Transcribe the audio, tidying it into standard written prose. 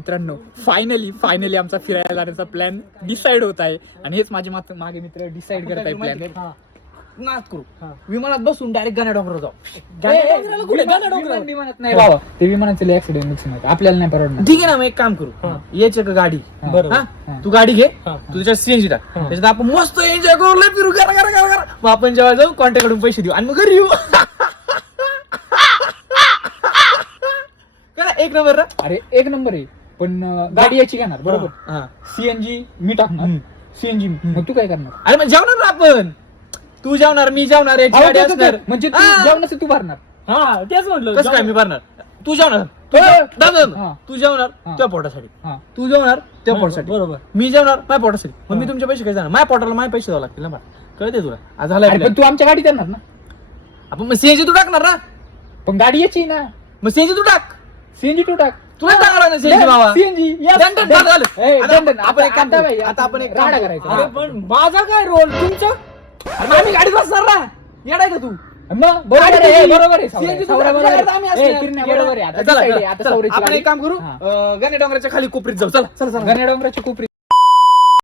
मित्रांनो फायनली आमचा फिरायला जाण्याचा प्लॅन डिसाइड होत आहे आणि हेच माझे मागे मित्र डिसाइड करत आहे प्लॅन. नाच करू विमानात बसून डायरेक्ट गाण्या डोंगरावर जाऊ. विमानात नाही बाबा, ते विमानाचे ऍक्सिडेंट नुकसान होतं, आपल्याला नाही परवडणार. ठीक आहे ना, मग एक काम करू, याची का गाडी, बरोबर. तू गाडी घे, तू त्याच्यात सीएनजी टाक, त्याच्यात आपण मस्त एन्जॉय करू, लय फिरू, करा. मग आपण जेव्हा जाऊ कॉन्टॅक्ट पैसे देऊ आणि मग घरी येऊ. करा एक नंबर रा. अरे एक नंबर आहे, पण गाडी याची घेणार बरोबर. सीएनजी मी टाकणार, सीएनजी मग तू काय करणार? अरे मग जेवणार ना आपण, तू जेवणार मी जेवणार, याची गाडी असणार. म्हणजे तू जेवणाचं तू भरणार. हा तेच म्हटलं. कसं काय मी भरणार? तू जेवणार, तू जेवणार त्या पोटासाठी, तू जेवणार त्या पोटासाठी, बरोबर. मी जेवणार माझ्या पोटासाठी. मग मी तुमचे पैसे काय जाणार? माझ्या पोटाला माझे पैसे द्यावे लागतील ना. कळते तुला? आज झालाय अरे पण तू आमच्या गाडीत येणार ना. आपण मग सीएनजी तू टाकणार ना. पण गाडी याची ना, मग सीएनजी तू टाक, सीएनजी तू टाक. तुला टाकणार ना सीएनजी बाबा. सीएनजी आपण एक काम करू. आता आपण एक राडा काम करायचा. करू. अरे पण माझा काय रोल तुमचा? अरे आम्ही गाडीत बसणार ना, येडाय का तू? मग बरोबर आहे, बरोबर आहे, CNG सावरा बरोबर आहे. आम्ही असणार. तिरण्या बरोबर आहे. आता चला, decide आहे, आता चला, सावरीची आपण गाडी. एक काम करू, हा. गणे डोंगराच्या खाली कोपरीत जाऊ. चला. गणेश डोंगराची कोपरी